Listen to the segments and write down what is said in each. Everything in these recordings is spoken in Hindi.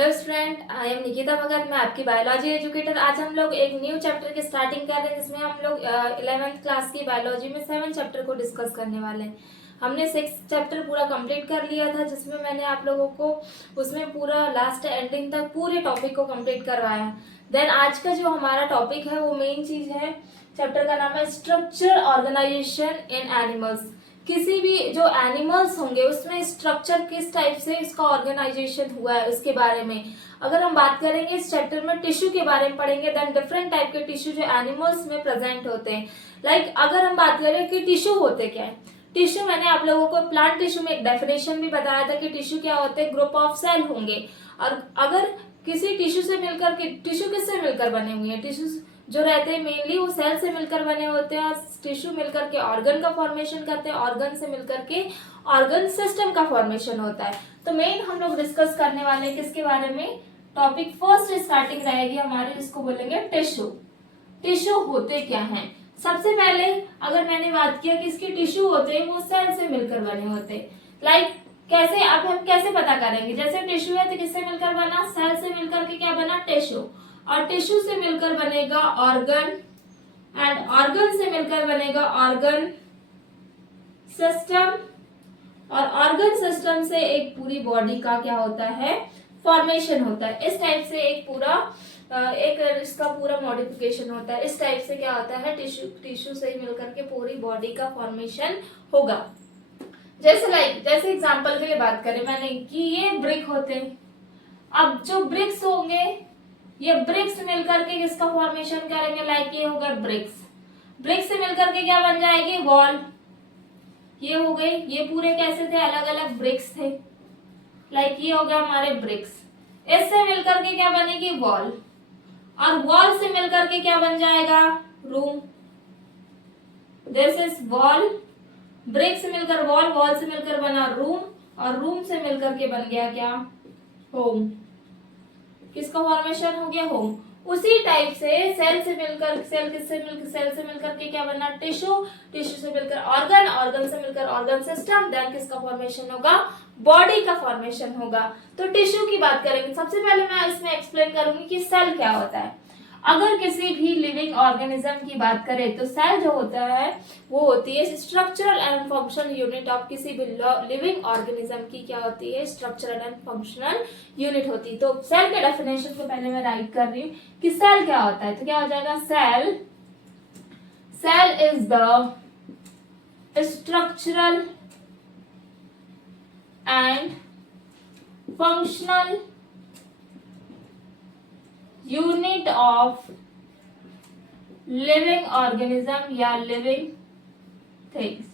Hello student, I am Nikita Bhagat. मैं आपकी बायोलॉजी एजुकेटर। आज हम लोग एक न्यू चैप्टर की स्टार्टिंग कर रहे हैं, जिसमें हम लोग 11th क्लास की बायोलॉजी में 7 चैप्टर को डिस्कस करने वाले हैं। हमने 6 चैप्टर पूरा कंप्लीट कर लिया था, जिसमें मैंने आप लोगों को उसमें पूरा लास्ट एंडिंग तक पूरे टॉपिक को कंप्लीट करवाया। देन आज का जो हमारा टॉपिक है वो मेन चीज है, चैप्टर का नाम है स्ट्रक्चर ऑर्गेनाइजेशन इन एनिमल्स। किसी भी जो एनिमल्स होंगे उसमें स्ट्रक्चर किस टाइप से इसका ऑर्गेनाइजेशन हुआ है उसके बारे में अगर हम बात करेंगे। इस चैप्टर में टिश्यू के बारे में पढ़ेंगे, देन डिफरेंट टाइप के टिश्यू जो एनिमल्स में प्रेजेंट होते हैं। अगर हम बात करें कि टिश्यू होते क्या है, टिश्यू मैंने आप लोगों को प्लांट टिश्यू में एक डेफिनेशन भी बताया था कि टिश्यू क्या होते हैं, ग्रुप ऑफ सेल होंगे। और अगर किसी टिश्यू से मिलकर के, टिश्यू किससे मिलकर बने हुए हैं, टिश्यू जो रहते हैं मेनली वो सेल से मिलकर बने होते हैं, और टिश्यू मिलकर के ऑर्गन का फॉर्मेशन करते हैं, ऑर्गन से मिलकर के ऑर्गन सिस्टम का फॉर्मेशन होता है। तो मेन हम लोग डिस्कस करने वाले हैं किसके बारे में, टॉपिक फर्स्ट स्टार्टिंग रहेगी हमारी, जिसको बोलेंगे टिश्यू। टिश्यू होते क्या हैं। सबसे पहले अगर मैंने बात किया कि इसके टिश्यू होते हैं वो सेल से मिलकर बने होते हैं। कैसे, अब हम कैसे पता करेंगे, जैसे टिश्यू है तो किससे मिलकर बना, सेल से मिलकर के क्या बना, टिश्यू। और टिश्यू से मिलकर बनेगा ऑर्गन, एंड ऑर्गन से मिलकर बनेगा ऑर्गन सिस्टम, और ऑर्गन सिस्टम से एक पूरी बॉडी का क्या होता है, फॉर्मेशन होता है। इस टाइप से एक पूरा इसका पूरा मॉडिफिकेशन होता है। इस टाइप से क्या होता है, टिश्यू से मिलकर के पूरी बॉडी का फॉर्मेशन होगा। जैसे एग्जांपल के लिए बात करें मैंने कि ये ब्रिक होते हैं। अब जो ब्रिक्स होंगे, ये ब्रिक्स मिलकर के किसका फॉर्मेशन करेंगे, ये हो गए ब्रिक्स। ब्रिक्स से मिलकर के क्या बन जाएगी, वॉल। ये हो गए, ये पूरे कैसे थे, अलग अलग ब्रिक्स थे। ये हो गया हमारे ब्रिक्स। इससे मिलकर के क्या बनेगी, वॉल। और वॉल से मिलकर के क्या बन जाएगा, room. This is wall. Brick से मिलकर वॉल, वॉल से मिलकर बना रूम, और रूम से मिलकर के बन गया क्या, होम। किसका फॉर्मेशन हो गया, होम। उसी टाइप से सेल से मिलकर सेल से मिलकर के क्या बना, टिश्यू। टिश्यू से मिलकर ऑर्गन, ऑर्गन से मिलकर ऑर्गन सिस्टम, देन किसका फॉर्मेशन होगा, बॉडी का फॉर्मेशन होगा। तो टिश्यू की बात करेंगे, सबसे पहले मैं इसमें एक्सप्लेन करूंगी कि सेल क्या होता है। अगर किसी भी लिविंग ऑर्गेनिज्म की बात करें तो सेल जो होता है वो होती है structural and functional unit of किसी भी लिविंग ऑर्गेनिज्म की क्या होती है, स्ट्रक्चरल एंड फंक्शनल यूनिट होती है। तो सेल के डेफिनेशन को पहले मैं राइट कर रही हूँ कि सेल क्या होता है। तो क्या हो जाएगा, cell is the structural and functional unit of living organism या लिविंग थिंग्स।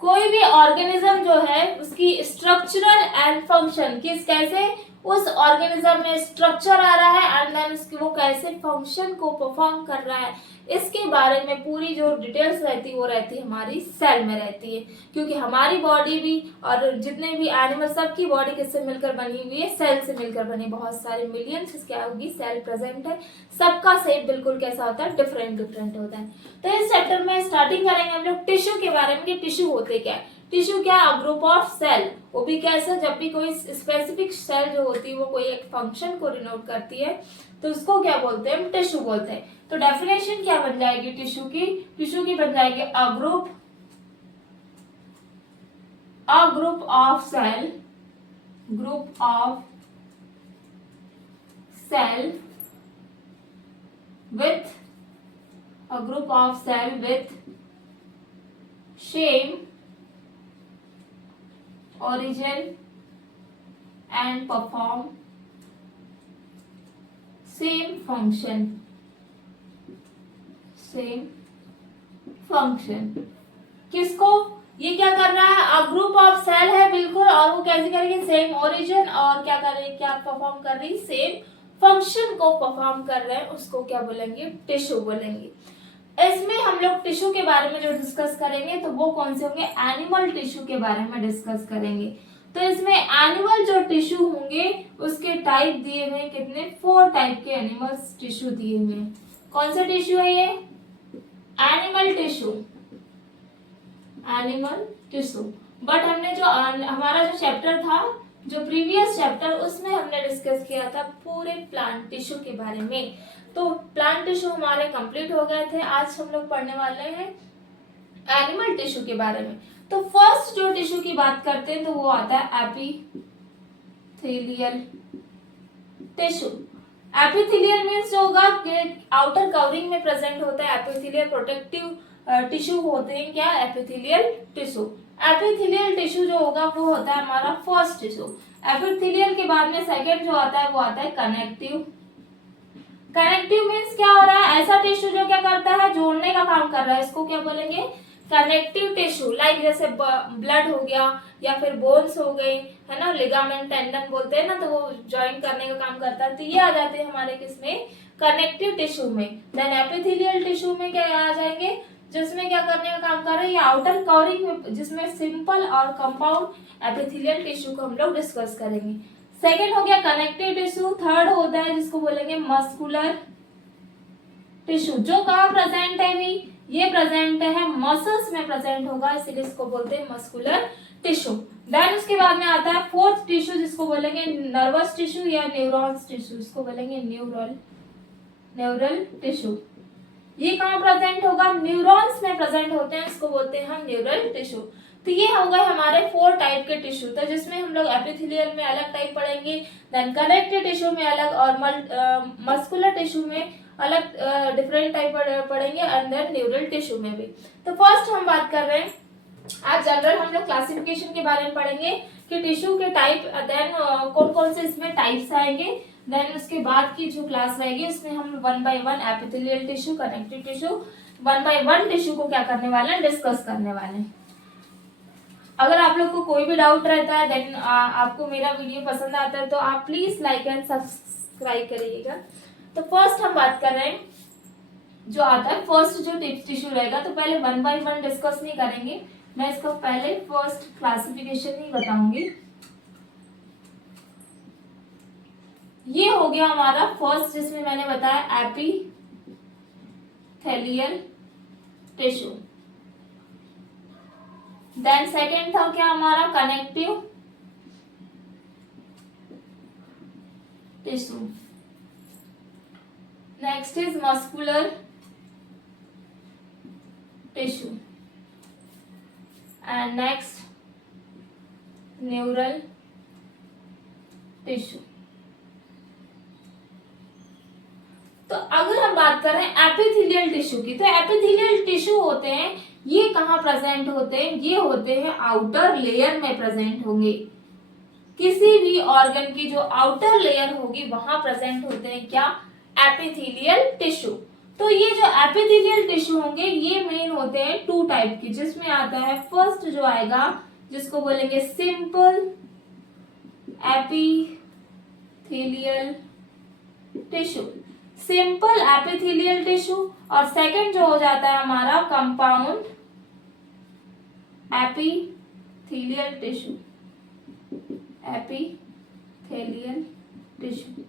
कोई भी ऑर्गेनिज्म जो है उसकी स्ट्रक्चरल एंड फंक्शन किस कैसे उस ऑर्गेनिज्म में स्ट्रक्चर आ रहा है, एंड देन उसकी वो कैसे फंक्शन को परफॉर्म कर रहा है, इसके बारे में पूरी जो डिटेल्स रहती है वो रहती है हमारी सेल में रहती है। क्योंकि हमारी बॉडी भी और जितने भी एनिमल सबकी बॉडी किससे मिलकर बनी हुई है, सेल से मिलकर बनी। बहुत सारे मिलियंस क्या होगी सेल प्रेजेंट है, सबका शेप बिल्कुल कैसा होता है, डिफरेंट होता है। तो इस चैप्टर में स्टार्टिंग करेंगे हम लोग टिश्यू के बारे में कि टिश्यू होते क्या है। टिश्यू क्या, ग्रुप ऑफ सेल। वो भी कैसा, जब भी कोई स्पेसिफिक सेल जो होती है वो कोई एक फंक्शन को डिनोट करती है तो उसको क्या बोलते हैं, टिश्यू बोलते हैं। तो डेफिनेशन क्या बन जाएगी टिश्यू की बन जाएगी a group of cell with same origin and perform same function। किसको, ये क्या कर रहा है, अ ग्रुप ऑफ सेल है बिल्कुल, और वो कैसे करेगी, सेम ओरिजिन, और क्या कर रही, क्या परफॉर्म कर रही, सेम फंक्शन को परफॉर्म कर रहे हैं, उसको क्या बोलेंगे, टिश्यू बोलेंगे। इसमें हम लोग टिश्यू के बारे में जो डिस्कस करेंगे तो वो कौन से होंगे, एनिमल टिश्यू के बारे में डिस्कस करेंगे। तो इसमें एनिमल जो टिश्यू होंगे उसके टाइप दिए हुए कितने, 4 टाइप के एनिमल्स टिश्यू दिए हुए हैं। कौन सा टिश्यू है ये, एनिमल टिश्यू। बट हमने जो हमारा जो चैप्टर था, जो प्रीवियस चैप्टर, उसमें हमने डिस्कस किया था पूरे प्लांट टिश्यू के बारे में। तो प्लांट टिश्यू हमारे कंप्लीट हो गए थे। आज हम लोग पढ़ने वाले हैं एनिमल टिश्यू के बारे में। तो फर्स्ट जो टिश्यू की बात करते हैं तो वो आता है एपिथेलियल टिश्यू। एपिथेलियल मीन्स जो होगा आउटर कवरिंग में प्रेजेंट होता है। एपिथेलियल प्रोटेक्टिव टिश्यू होते हैं क्या, एपिथेलियल टिश्यू। एपिथेलियल टिश्यू जो होगा वो होता है हमारा फर्स्ट टिश्यू। एपिथेलियल के बाद में सेकंड जो आता है वो आता है कनेक्टिव। कनेक्टिव मीन्स क्या हो रहा है, ऐसा टिश्यू जो क्या करता है, जोड़ने का काम कर रहा है, इसको क्या बोलेंगे, कनेक्टिव टिश्यू। लाइक जैसे ब्लड हो गया या फिर बोन्स हो गए, है ना, लिगामेंट टेंडन बोलते हैं ना, तो वो ज्वाइन करने का काम करता है। तो ये आ जाते हैं हमारे किसमें, कनेक्टिव टिश्यू में। देन एपिथेलियल टिश्यू में क्या आ जाएंगे, जिसमें क्या करने का काम कर रहे हैं, ये आउटर कवरिंग में, जिसमें सिंपल और कंपाउंड एपिथेलियल टिश्यू को हम लोग डिस्कस करेंगे। सेकेंड हो गया कनेक्टिव टिश्यू। थर्ड होता है जिसको बोलेंगे मस्कुलर टिश्यू। जो कहाँ प्रेजेंट है भी, ये प्रेजेंट है मसल्स में प्रेजेंट होगा, इसीलिए इसको बोलते हैं मस्कुलर टिश्यू। देन उसके बाद में आता है फोर्थ टिश्यू जिसको बोलेंगे नर्वस टिश्यू या न्यूरॉन्स टिश्यू, इसको बोलेंगे न्यूरल टिश्यू। ये कहाँ प्रेजेंट होगा, न्यूरॉन्स में प्रेजेंट होते हैं, इसको बोलते हैं हम न्यूरल टिश्यू। तो ये हो गए हमारे 4 टाइप के टिश्यू, तो जिसमें हम लोग एपिथेलियल में अलग टाइप पढ़ेंगे, देन कनेक्टिव टिश्यू में अलग, और मस्कुलर टिश्यू में अलग डिफरेंट टाइप पढ़ेंगे, एंड देन न्यूरल टिश्यू में भी। तो फर्स्ट हम बात कर रहे हैं, आज जनरल हम लोग क्लासिफिकेशन के बारे में पढ़ेंगे कि टिश्यू के टाइप, देन कौन कौन से इसमें टाइप्स आएंगे, देन उसके बाद की जो क्लास रहेगी उसमें हम 1 by 1 epithelial tissue, connective tissue, 1 by 1 tissue को क्या करने वाले हैं, डिस्कस करने वाले हैं। अगर आप लोग को कोई भी डाउट रहता है, देन आपको मेरा वीडियो पसंद आता है तो आप प्लीज लाइक एंड सब्सक्राइब करिएगा। तो फर्स्ट हम बात कर रहे हैं, जो आता है फर्स्ट जो टिश्यू रहेगा, तो पहले 1 by 1 डिस्कस नहीं करेंगे, मैं इसको पहले फर्स्ट क्लासिफिकेशन ही बताऊंगी। ये हो गया हमारा फर्स्ट, जिसमें मैंने बताया एपिथेलियल टिश्यू। देन सेकेंड था क्या हमारा, connective tissue. Next is muscular tissue, and next neural tissue. तो अगर हम बात कर रहे हैं एपिथेलियल टिश्यू की, तो एपिथेलियल टिश्यू होते हैं, ये कहाँ प्रेजेंट होते हैं, ये होते हैं आउटर लेयर में प्रेजेंट होंगे। किसी भी ऑर्गन की जो आउटर लेयर होगी वहां प्रेजेंट होते हैं क्या, एपिथेलियल टिश्यू। तो ये जो एपिथेलियल टिश्यू होंगे ये मेन होते हैं 2 टाइप की, जिसमें आता है फर्स्ट जो आएगा जिसको बोलेंगे simple epithelial tissue, simple epithelial tissue. और सेकंड जो हो जाता है हमारा compound epithelial tissue, epithelial tissue.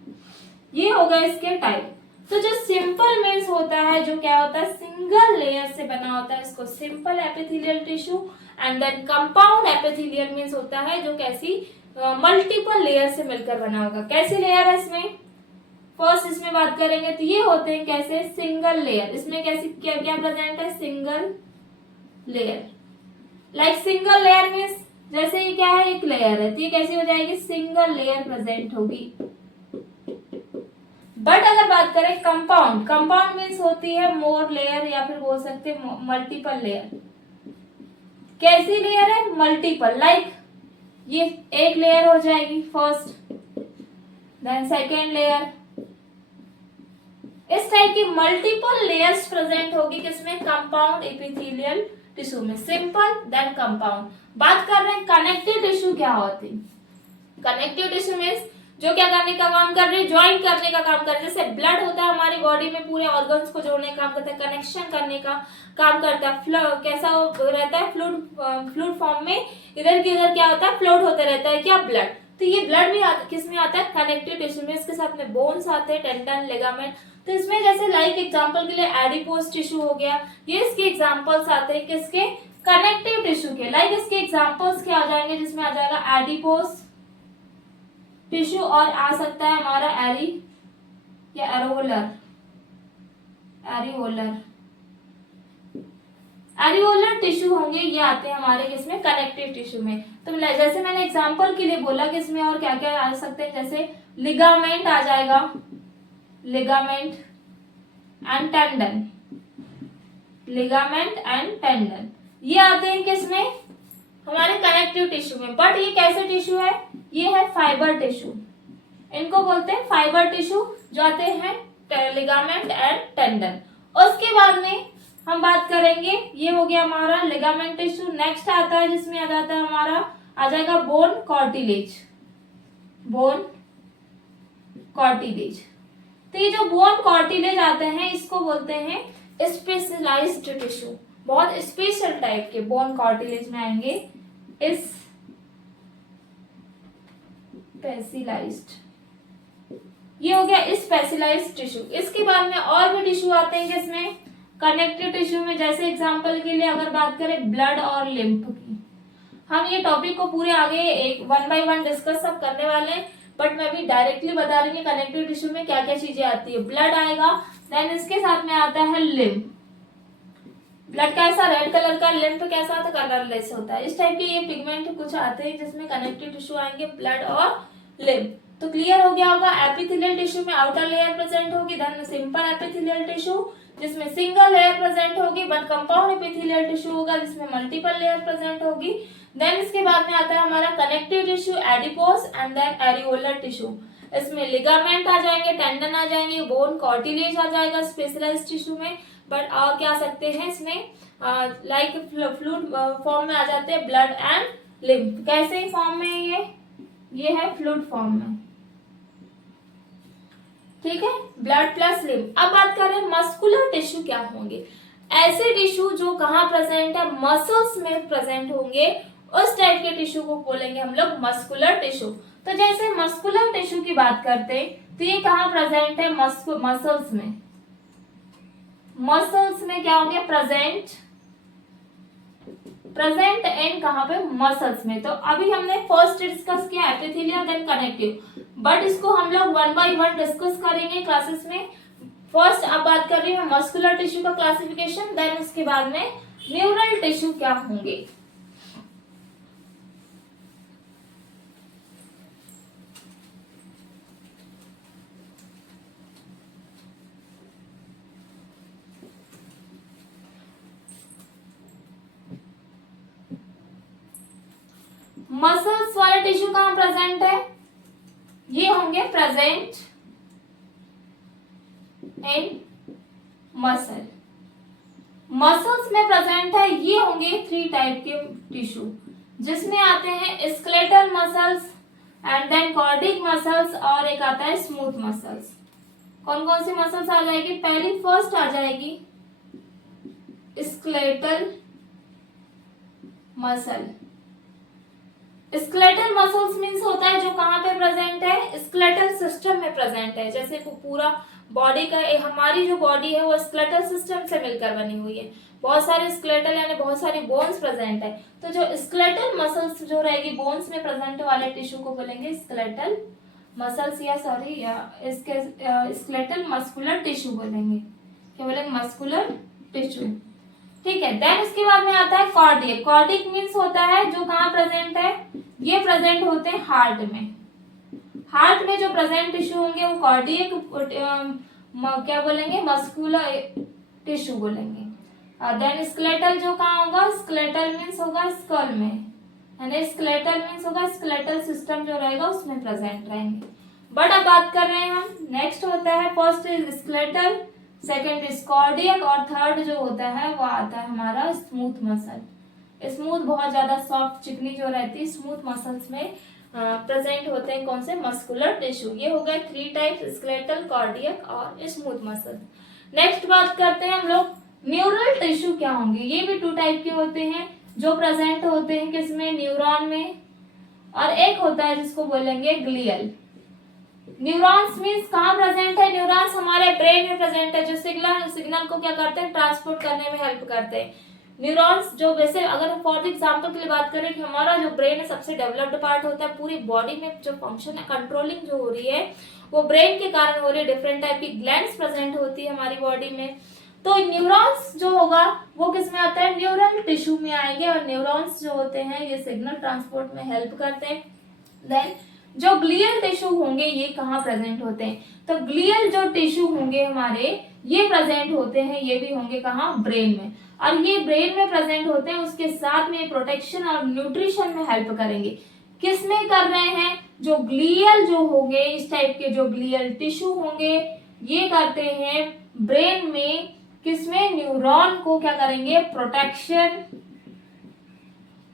ये हो गया इसके टाइप। तो जो सिंपल मीन्स होता है, जो क्या होता है, सिंगल लेयर से बना होता है, इसको simple epithelial tissue. And then compound epithelial means होता है जो कैसी, मल्टीपल लेयर से मिलकर बना होगा। कैसी लेयर है इसमें, फर्स्ट इसमें बात करेंगे तो ये होते हैं कैसे, सिंगल लेयर। इसमें कैसी क्या क्या प्रेजेंट है, single layer. Like single layer means जैसे ये क्या है, एक लेयर है, तो ये कैसी हो जाएगी, सिंगल लेयर प्रेजेंट होगी। बट अगर बात करें कंपाउंड, कंपाउंड मीन्स होती है मोर लेयर, या फिर बोल सकते हैं मल्टीपल लेयर। कैसी लेयर है, मल्टीपल। लाइक ये एक लेयर हो जाएगी फर्स्ट, देन सेकेंड लेयर, इस टाइप की मल्टीपल लेयर्स प्रेजेंट होगी किसमें, कंपाउंड एपिथेलियल टिश्यू में, सिंपल देन कंपाउंड। बात कर रहे हैं कनेक्टिव टिश्यू क्या होती है। कनेक्टिव टिश्यू मीन्स जो क्या करने का काम कर रहे हैं, ज्वाइन करने का काम कर रहे हैं। जैसे ब्लड होता है हमारी बॉडी में, पूरे ऑर्गन्स को जोड़ने का काम करता है, कनेक्शन करने का काम करता है। कैसा रहता है, फ्लूइड फॉर्म में, इधर की इधर क्या होता है, फ्लोट होता रहता है क्या, ब्लड। तो ये ब्लड भी किस में आता है, कनेक्टिव टिश्यू में। इसके साथ में बोन्स आते हैं, टेंडन, लिगामेंट। तो इसमें जैसे लाइक एग्जांपल के लिए एडिपोज टिश्यू हो गया, ये इसके एग्जांपल्स आते हैं किसके, कनेक्टिव टिश्यू के, लाइक इसके एग्जांपल्स क्या आ जाएंगे, जिसमें आ जाएगा एडिपोस टिश्यू और आ सकता है हमारा एरी या एरोवुलर, एरिवोलर टिश्यू होंगे, ये आते हैं हमारे किसमें, कनेक्टिव टिश्यू में। तो जैसे मैंने एग्जांपल के लिए बोला कि इसमें और क्या क्या आ सकते हैं, जैसे लिगामेंट आ जाएगा, ligament and tendon, ligament and tendon, ये आते हैं किसमें, हमारे कनेक्टिव टिश्यू में। बट ये कैसे टिश्यू है, ये है फाइबर टिश्यू, इनको बोलते हैं फाइबर टिश्यू, जो आते हैं लिगामेंट एंड टेंडन। उसके बाद में हम बात करेंगे, ये हो गया हमारा लिगामेंट टिश्यू। नेक्स्ट आता है जिसमें आ जाता है हमारा, आ जाएगा बोन कॉर्टिलेज, बोन कॉर्टिलेज। तो ये जो बोन कॉर्टिलेज आते हैं इसको बोलते हैं स्पेशलाइज्ड टिश्यू, बहुत स्पेशल टाइप के बोन कॉर्टिलेज में आएंगे, इस स्पेशलाइज्ड, ये हो गया स्पेशलाइज्ड टिश्यू। इसके बाद में और भी टिश्यू आते हैं जिसमें कनेक्टिव टिश्यू में, जैसे एग्जांपल के लिए अगर बात करें ब्लड और लिम्फ की, हम ये टॉपिक को पूरे आगे एक 1 by 1 डिस्कस सब करने वाले हैं, बट मैं भी डायरेक्टली बता रही हूँ कनेक्टिव टिश्यू में क्या क्या चीजें आती है। ब्लड आएगा, देन इसके साथ में आता है लिम्फ, ब्लड कैसा रेड कलर का, लिम्फ कैसा होता है, कलरलेस होता है। इस टाइप के ये पिगमेंट कुछ आते हैं जिसमें कनेक्टिव टिश्यू आएंगे, ब्लड और लिम्फ। तो क्लियर हो गया होगा, एपिथेलियल टिश्यू में आउटर लेयर प्रेजेंट होगी, देन सिंपल एपिथेलियल टिश्यू जिसमें सिंगल लेयर प्रेजेंट होगी, बट कंपाउंड एपिथेलियल टिश्यू होगा जिसमें मल्टीपल लेयर प्रेजेंट होगी। देन इसके बाद में आता है हमारा connective tissue, adipose and then areolar tissue, इसमें लिगामेंट आ जाएंगे, टेंडन आ जाएंगे, बोन कॉर्टिलेज आ जाएगा स्पेशलाइज्ड टिश्यू में। बट और क्या सकते हैं इसमें, लाइक फ्लूइड फॉर्म में आ जाते हैं ब्लड एंड लिम्फ। कैसे फॉर्म में, ये है फ्लूइड फॉर्म में, ठीक है, ब्लड प्लस लिम्फ। अब बात करें मस्कुलर टिश्यू क्या होंगे, ऐसे टिश्यू जो कहाँ प्रेजेंट है, मसल्स में प्रेजेंट होंगे, उस टाइप के टिश्यू को बोलेंगे हम लोग मस्कुलर टिश्यू। तो जैसे मस्कुलर टिश्यू की बात करते हैं तो ये कहाँ प्रेजेंट है, मसल्स में, मसल्स में क्या होंगे प्रेजेंट इन कहाँ पे, मसल्स में। तो अभी हमने फर्स्ट डिस्कस किया एपिथेलियल देन कनेक्टिव, बट इसको हम लोग 1 by 1 डिस्कस करेंगे क्लासेस में। फर्स्ट अब बात कर रही हूँ मस्कुलर टिश्यू का क्लासिफिकेशन, देन उसके बाद में न्यूरल टिश्यू क्या होंगे। मसल्स वाले टिश्यू कहां प्रेजेंट है, ये होंगे प्रेजेंट इन मसल, मसल्स में प्रेजेंट है, ये होंगे 3 टाइप के टिश्यू, जिसमें आते हैं skeletal muscles and then cardiac muscles और एक आता है स्मूथ मसल्स। कौन कौन सी मसल्स आ जाएगी, पहली फर्स्ट आ जाएगी skeletal muscle. Skeletal muscles means होता है जो कहाँ पे प्रेजेंट है, स्केलेटल सिस्टम में प्रेजेंट है। जैसे पूरा बॉडी का, हमारी जो बॉडी है वो स्केलेटल सिस्टम से मिलकर बनी हुई है, बहुत सारे स्केलेटल यानी बहुत सारी बोन्स प्रेजेंट है। तो जो स्केलेटल मसल्स जो रहेगी बोन्स में प्रेजेंट वाले टिश्यू को बोलेंगे स्केलेटल मसल्स, या सॉरी या इसके स्केलेटल मस्कुलर टिश्यू बोलेंगे, क्या बोलेंगे, मस्कुलर टिश्यू, ठीक है। देन इसके बाद में आता है कार्डियक। कार्डियक मींस होता है जो कहाँ प्रेजेंट है, ये प्रेजेंट होते हैं हार्ट में, हार्ट में जो प्रेजेंट टिश्यू होंगे वो कार्डियक क्या बोलेंगे, मस्कुलर टिश्यू बोलेंगे। देन स्केलेटल जो कहाँ होगा, स्केलेटल मींस होगा स्कल में, यानी स्केलेटल मींस होगा स्केलेटल सिस्टम जो रहेगा उसमें प्रेजेंट रहेंगे। बट अब बात कर रहे हैं हम, नेक्स्ट होता है first is skeletal, second is cardiac और थर्ड जो होता है वो आता है हमारा स्मूथ मसल। स्मूथ बहुत ज्यादा सॉफ्ट चिकनी जो रहती है, स्मूथ मसल्स में प्रेजेंट होते हैं कौन से, मस्कुलर टिश्यू। ये हो गए 3 टाइप, स्केलेटल, कार्डियक और स्मूथ मसल। नेक्स्ट बात करते हैं हम लोग न्यूरल टिश्यू क्या होंगे। ये भी 2 टाइप के होते हैं जो प्रेजेंट होते हैं किसमें, न्यूरॉन में, और एक होता है जिसको बोलेंगे ग्लियल। न्यूरॉन्स मींस कहाँ प्रेजेंट है, न्यूरॉन्स हमारे ब्रेन में प्रेजेंट है, जो सिग्नल को क्या करते हैं, ट्रांसपोर्ट करने में हेल्प करते हैं। न्यूरॉन्स जो वैसे अगर फॉर एग्जांपल के लिए बात करें कि हमारा जो ब्रेन है सबसे डेवलप्ड पार्ट होता है, पूरी बॉडी में जो फंक्शन है कंट्रोलिंग जो हो रही है वो ब्रेन के कारण हो रही है। डिफरेंट टाइप की ग्लैंड्स प्रेजेंट होती है हमारी बॉडी में। तो न्यूरॉन्स जो होगा वो किस में आता है, न्यूरल टिश्यू में आएंगे, और न्यूरॉन्स जो होते हैं ये सिग्नल ट्रांसपोर्ट में हेल्प करते हैं। देन जो ग्लियल टिश्यू होंगे ये कहाँ प्रेजेंट होते हैं, तो ग्लियल जो टिश्यू होंगे हमारे ये प्रेजेंट होते हैं, ये भी होंगे कहाँ, ब्रेन में। और ये ब्रेन में प्रेजेंट होते हैं, उसके साथ में प्रोटेक्शन और न्यूट्रिशन में हेल्प करेंगे। किस में कर रहे हैं, जो ग्लियल जो होंगे इस टाइप के जो ग्लियल टिश्यू होंगे ये करते हैं ब्रेन में, किसमें, न्यूरॉन को क्या करेंगे,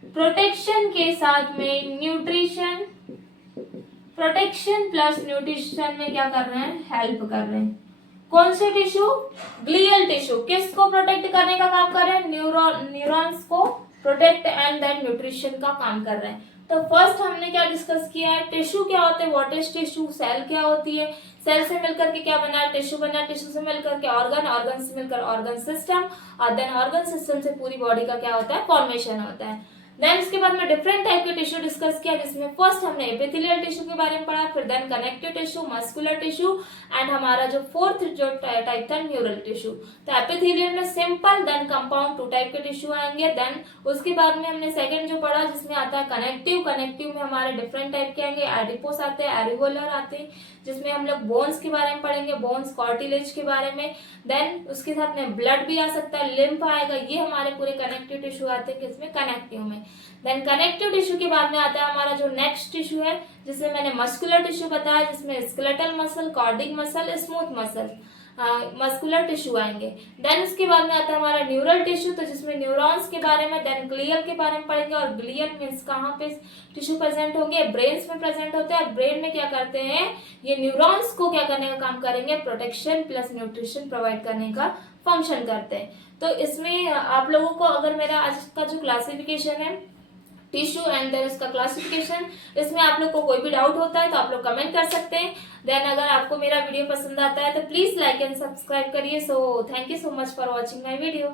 प्रोटेक्शन के साथ में न्यूट्रिशन, प्रोटेक्शन प्लस न्यूट्रिशन में क्या कर रहे हैं, हेल्प कर रहे हैं। कौन से टिश्यू, ग्लियल टिश्यू, किसको प्रोटेक्ट करने का काम कर रहे हैं, न्यूरॉन्स को प्रोटेक्ट एंड देन न्यूट्रिशन का काम कर रहे हैं। तो फर्स्ट हमने क्या डिस्कस किया है, टिश्यू क्या होते हैं, व्हाट इज टिश्यू, सेल क्या होती है, सेल से मिलकर के क्या बना, टिश्यू बना, टिश्यू से मिलकर के ऑर्गन, ऑर्गन से मिलकर ऑर्गन सिस्टम, और देन ऑर्गन सिस्टम से पूरी बॉडी का क्या होता है, फॉर्मेशन होता है। देन उसके बाद में डिफरेंट टाइप के टिश्यू डिस्कस किया, जिसमें फर्स्ट हमने एपिथेलियल टिश्यू के बारे में पढ़ा, फिर then connective tissue, muscular tissue, and हमारा जो फोर्थ जो टाइप था न्यूरल टिश्यू। तो एपिथेलियल में simple, then compound, two type के टिश्यू आएंगे। देन उसके बाद में हमने सेकंड जो पढ़ा जिसमें आता है कनेक्टिव, कनेक्टिव में हमारे डिफरेंट टाइप के आएंगे, एडिपोस आते हैं, एरिगोलर आते हैं, जिसमें हम लोग बोन्स के बारे में पढ़ेंगे, बोन्स, कार्टिलेज के बारे में। देन उसके साथ में ब्लड भी आ सकता है, लिम्फ आएगा, ये हमारे पूरे कनेक्टिव टिश्यू आते हैं किसमें, कनेक्टिव में। देन कनेक्टिव टिश्यू के बाद में आता है हमारा जो नेक्स्ट टिश्यू है, जिसमें मैंने मस्कुलर टिश्यू बताया, जिसमें skeletal muscle, cardiac muscle, smooth muscle, muscular tissue आएंगे। देन उसके बाद में आता है हमारा न्यूरल टिश्यू, तो जिसमें न्यूरॉन्स के बारे में, देन ग्लियल के बारे में पढ़ेंगे। और ग्लियल मीन्स कहाँ पे टिश्यू प्रेजेंट होंगे, ब्रेन्स में प्रेजेंट होते हैं। ब्रेन में क्या करते हैं, ये न्यूरॉन्स को क्या करने का काम करेंगे, प्रोटेक्शन प्लस न्यूट्रिशन प्रोवाइड करने का फंक्शन करते हैं। तो इसमें आप लोगों को अगर मेरा आज का जो क्लासिफिकेशन है टिश्यू एंड देन उसका क्लासिफिकेशन, इसमें आप लोग को कोई भी डाउट होता है तो आप लोग कमेंट कर सकते हैं। देन अगर आपको मेरा वीडियो पसंद आता है तो प्लीज लाइक एंड सब्सक्राइब करिए। So thank you so much for watching my video.